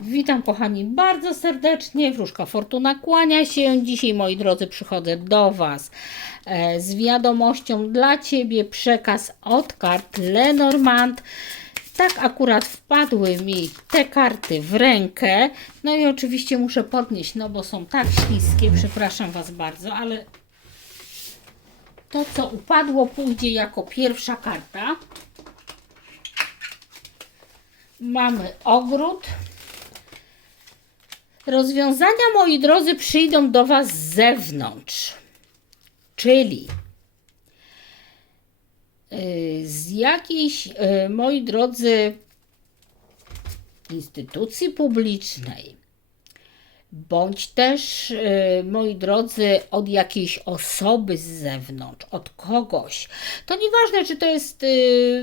Witam kochani bardzo serdecznie. Wróżka Fortuna kłania się. Dzisiaj, moi drodzy, przychodzę do Was e, z wiadomością dla Ciebie. Przekaz od kart Lenormand. Tak akurat wpadły mi te karty w rękę. No i oczywiście muszę podnieść, no bo są tak śliskie. Przepraszam Was bardzo, ale to, co upadło, pójdzie jako pierwsza karta. Mamy ogród. Rozwiązania, moi drodzy, przyjdą do Was z zewnątrz. Czyli yy, z jakiejś, yy, moi drodzy, instytucji publicznej, bądź też, yy, moi drodzy, od jakiejś osoby z zewnątrz, od kogoś. To nieważne, czy to jest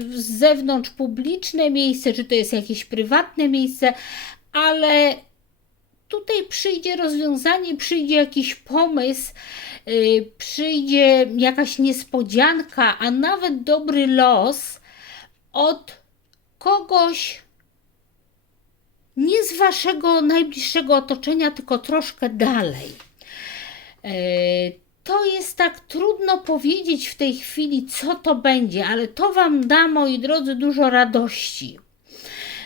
z zewnątrz publiczne miejsce, czy to jest jakieś prywatne miejsce, ale tutaj przyjdzie rozwiązanie, przyjdzie jakiś pomysł, yy, przyjdzie jakaś niespodzianka, a nawet dobry los od kogoś nie z waszego najbliższego otoczenia, tylko troszkę dalej. Yy, To jest tak trudno powiedzieć w tej chwili, co to będzie, ale to Wam da, moi drodzy, dużo radości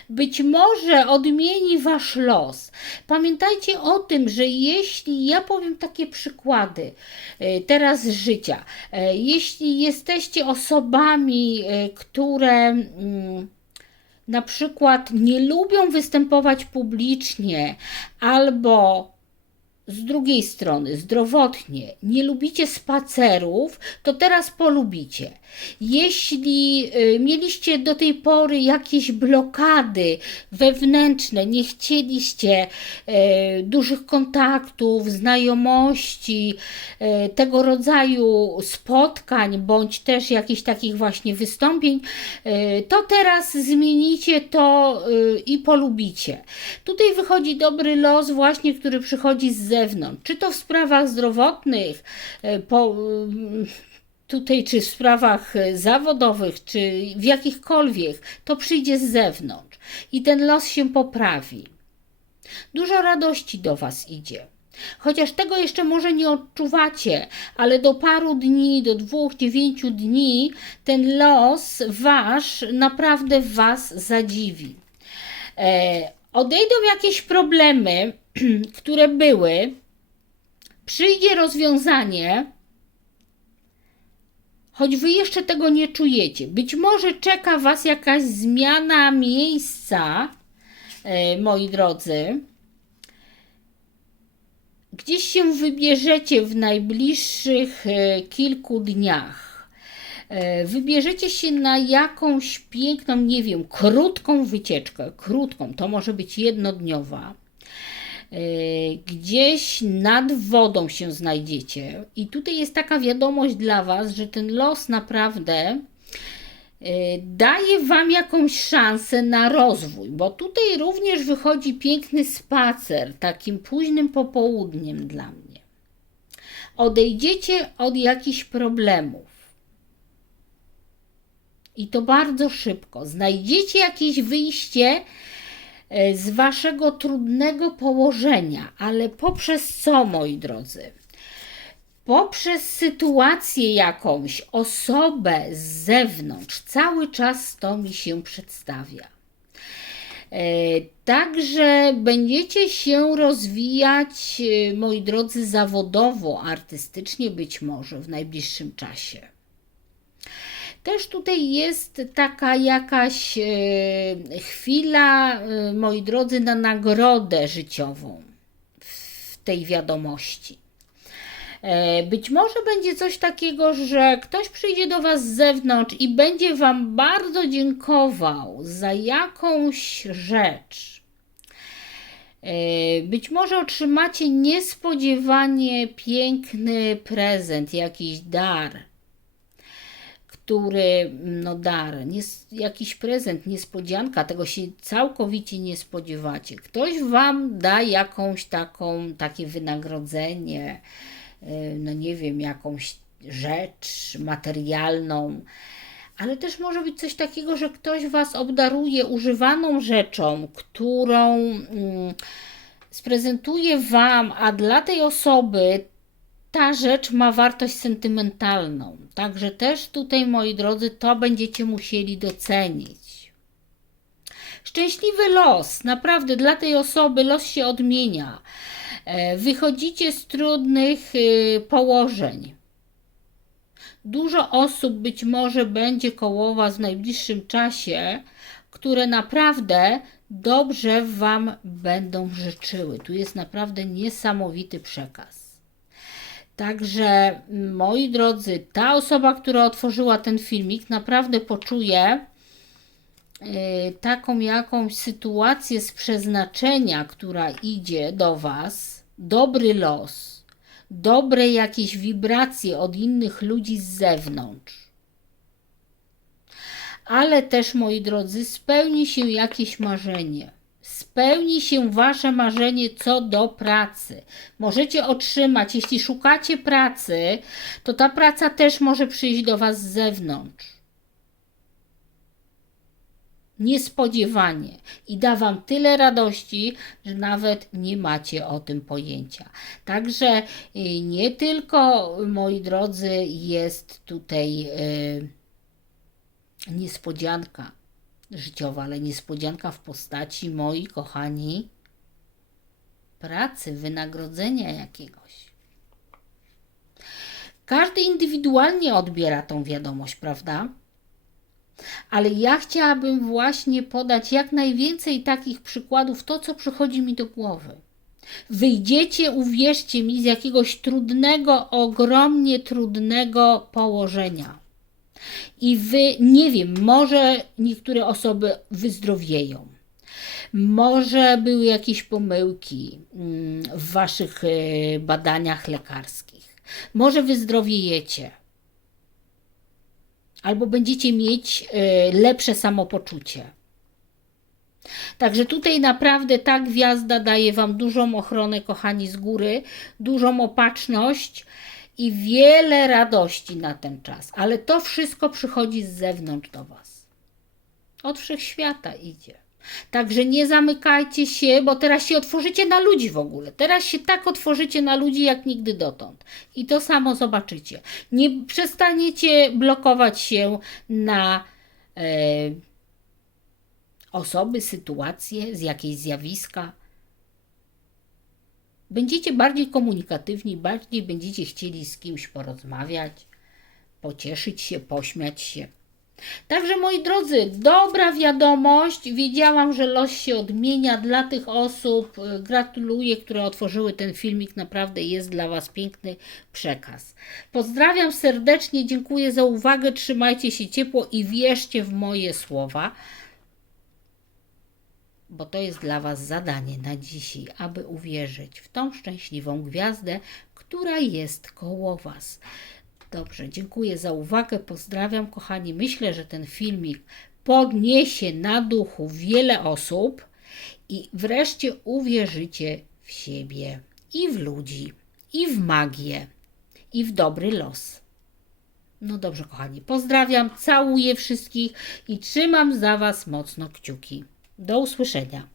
być może odmieni wasz los. Pamiętajcie o tym, że jeśli ja powiem takie przykłady e, teraz z życia, e, jeśli jesteście osobami, e, które mm, na przykład nie lubią występować publicznie albo z drugiej strony, zdrowotnie, nie lubicie spacerów, to teraz polubicie. Jeśli y, mieliście do tej pory jakieś blokady wewnętrzne, nie chcieliście y, dużych kontaktów, znajomości, y, tego rodzaju spotkań, bądź też jakichś takich właśnie wystąpień, to teraz zmienicie to i polubicie. Tutaj wychodzi dobry los, właśnie, który przychodzi z zewnątrz. Czy to w sprawach zdrowotnych, y, po, y, tutaj, czy w sprawach e, zawodowych, czy w jakichkolwiek, to przyjdzie z zewnątrz i ten los się poprawi. Dużo radości do Was idzie. Chociaż tego jeszcze może nie odczuwacie, ale do paru dni, do dwóch, dziewięciu dni ten los Wasz naprawdę Was zadziwi. E, odejdą jakieś problemy, które były, przyjdzie rozwiązanie, choć wy jeszcze tego nie czujecie. Być może czeka was jakaś zmiana miejsca, e, moi drodzy. Gdzieś się wybierzecie w najbliższych e, kilku dniach. E, Wybierzecie się na jakąś piękną, nie wiem, krótką wycieczkę. Krótką, to może być jednodniowa. E, Gdzieś nad wodą się znajdziecie, i tutaj jest taka wiadomość dla Was, że ten los naprawdę e, daje Wam jakąś szansę na rozwój, bo tutaj również wychodzi piękny spacer takim późnym popołudniem dla mnie. Odejdziecie od jakichś problemów. I to bardzo szybko. Znajdziecie jakieś wyjście z waszego trudnego położenia, ale poprzez co, moi drodzy? Poprzez sytuację jakąś, osobę z zewnątrz, cały czas to mi się przedstawia. E, Także będziecie się rozwijać, e, moi drodzy, zawodowo, artystycznie być może w najbliższym czasie. Też tutaj jest taka jakaś e, chwila, e, moi drodzy, na nagrodę życiową w tej wiadomości. E, Być może będzie coś takiego, że ktoś przyjdzie do Was z zewnątrz i będzie Wam bardzo dziękował za jakąś rzecz. Być może otrzymacie niespodziewanie piękny prezent, jakiś dar który, no dar, nie, jakiś prezent, niespodzianka, tego się całkowicie nie spodziewacie. Ktoś Wam da jakąś taką, takie wynagrodzenie, yy, no nie wiem, jakąś rzecz materialną, Ale też może być coś takiego, że ktoś Was obdaruje używaną rzeczą, którą mm, sprezentuje Wam, a dla tej osoby ta rzecz ma wartość sentymentalną. Także też tutaj, moi drodzy, to będziecie musieli docenić. Szczęśliwy los, naprawdę dla tej osoby los się odmienia. E, Wychodzicie z trudnych y, położeń. Dużo osób być może będzie koło Was w najbliższym czasie, które naprawdę dobrze Wam będą życzyły. Tu jest naprawdę niesamowity przekaz. Także, moi drodzy, ta osoba, która otworzyła ten filmik, naprawdę poczuje y, taką jakąś sytuację z przeznaczenia, która idzie do Was, dobry los, dobre jakieś wibracje od innych ludzi z zewnątrz. Ale też, moi drodzy, spełni się jakieś marzenie. Spełni się Wasze marzenie co do pracy. Możecie otrzymać, jeśli szukacie pracy, to ta praca też może przyjść do Was z zewnątrz niespodziewanie i da Wam tyle radości, że nawet nie macie o tym pojęcia. Także y, nie tylko, moi drodzy, jest tutaj y, niespodzianka życiowa, ale niespodzianka w postaci, moi kochani, pracy, wynagrodzenia jakiegoś. Każdy indywidualnie odbiera tą wiadomość, prawda? Ale ja chciałabym właśnie podać jak najwięcej takich przykładów, to co przychodzi mi do głowy. Wyjdziecie, uwierzcie mi, z jakiegoś trudnego, ogromnie trudnego położenia. I wy, nie wiem, może niektóre osoby wyzdrowieją. Może były jakieś pomyłki mm, w waszych e, badaniach lekarskich. Może wyzdrowiejecie albo będziecie mieć y, lepsze samopoczucie. Także tutaj naprawdę ta gwiazda daje Wam dużą ochronę, kochani, z góry, dużą opatrzność i wiele radości na ten czas. Ale to wszystko przychodzi z zewnątrz do Was. Od wszechświata idzie. Także nie zamykajcie się, bo teraz się otworzycie na ludzi w ogóle. Teraz się tak otworzycie na ludzi jak nigdy dotąd. I to samo zobaczycie. Nie przestaniecie blokować się na e, osoby, sytuacje, z jakiejś zjawiska. Będziecie bardziej komunikatywni, bardziej będziecie chcieli z kimś porozmawiać, pocieszyć się, pośmiać się. Także moi drodzy, dobra wiadomość. Wiedziałam, że los się odmienia dla tych osób. Gratuluję, które otworzyły ten filmik. Naprawdę jest dla Was piękny przekaz. Pozdrawiam serdecznie, dziękuję za uwagę. Trzymajcie się ciepło i wierzcie w moje słowa. Bo to jest dla Was zadanie na dzisiaj, aby uwierzyć w tą szczęśliwą gwiazdę, która jest koło Was. Dobrze, dziękuję za uwagę, pozdrawiam kochani. Myślę, że ten filmik podniesie na duchu wiele osób i wreszcie uwierzycie w siebie i w ludzi, i w magię, i w dobry los. No dobrze, kochani, pozdrawiam, całuję wszystkich i trzymam za Was mocno kciuki. Do usłyszenia.